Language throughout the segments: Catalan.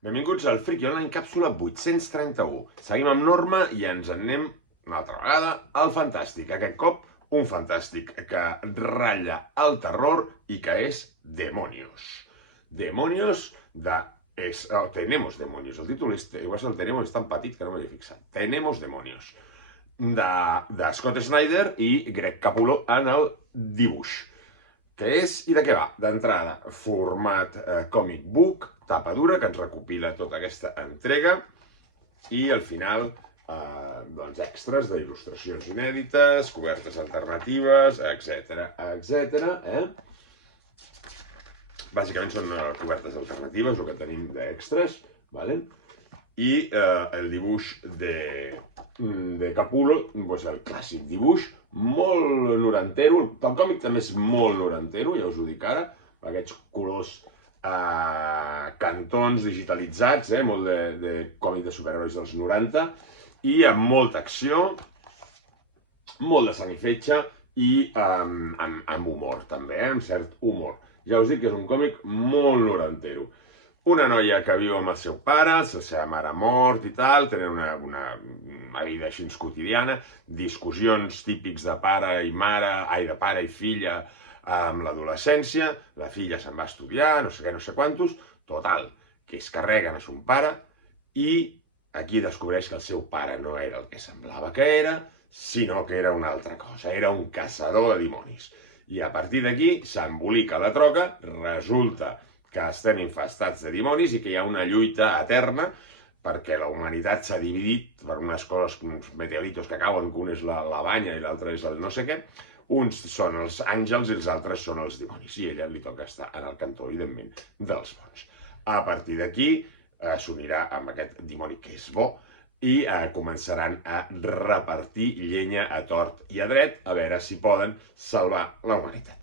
Benvinguts al Friki Online càpsula 831. Seguim amb Norma i ens en anem una altra vegada al fantàstic. Aquest cop un fantàstic que ratlla el terror i que és Demonios. Demonios de... Tenemos Demonios. El títol és... Igual el Tenemos és tan petit que no m'hi he fixat. Tenemos Demonios. De Scott Snyder i Greg Capullo en el dibuix. Què és i de què va? D'entrada, format comic book, tapa dura, que ens recopila tota aquesta entrega, i al final, extras d'il·lustracions inèdites, cobertes alternatives, etc. Bàsicament són cobertes alternatives, el que tenim d'extras, ¿vale? I el dibuix de Capullo, doncs el clàssic dibuix, molt norantero. El còmic també és molt norantero, ja us ho dic ara, aquests colors cantons digitalitzats, molt de còmic de superherois dels 90, i amb molta acció, molt de sang i fetge, i amb humor també, amb cert humor. Ja us dic que és un còmic molt norantero. Una noia que viu amb el seu pare, la seva mare ha mort i tal, tenen una vida així quotidiana, discussions típics de pare i mare, de pare i filla amb l'adolescència, la filla se'n va estudiar, no sé què, no sé quantos, total, que es carreguen a son pare i aquí descobreix que el seu pare no era el que semblava que era, sinó que era una altra cosa, era un caçador de dimonis. I a partir d'aquí s'embolica la troca, resulta que estem infestats de dimonis i que hi ha una lluita eterna perquè la humanitat s'ha dividit per unes coses, uns meteoritos que cauen, que un és la banya i l'altre és el no sé què. Uns són els àngels i els altres són els dimonis. I a ella li toca estar en el cantó, evidentment, dels bons. A partir d'aquí s'unirà amb aquest dimoni que és bo i començaran a repartir llenya a tort i a dret a veure si poden salvar la humanitat.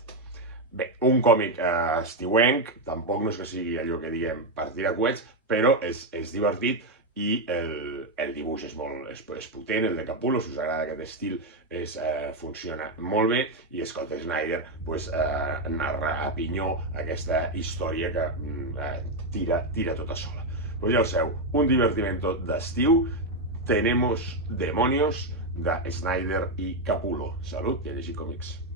Bé, un còmic estiuenc, tampoc no és que sigui allò que diguem per tirar coets, però és divertit i el dibuix és potent, el de Capullo, si us agrada aquest estil, funciona molt bé, i Scott Snyder narra a pinyó aquesta història que tira tota sola. Pues ja ho sabeu, un divertimento d'estiu, Tenemos Demonios, de Snyder i Capullo. Salut i a llegir còmics.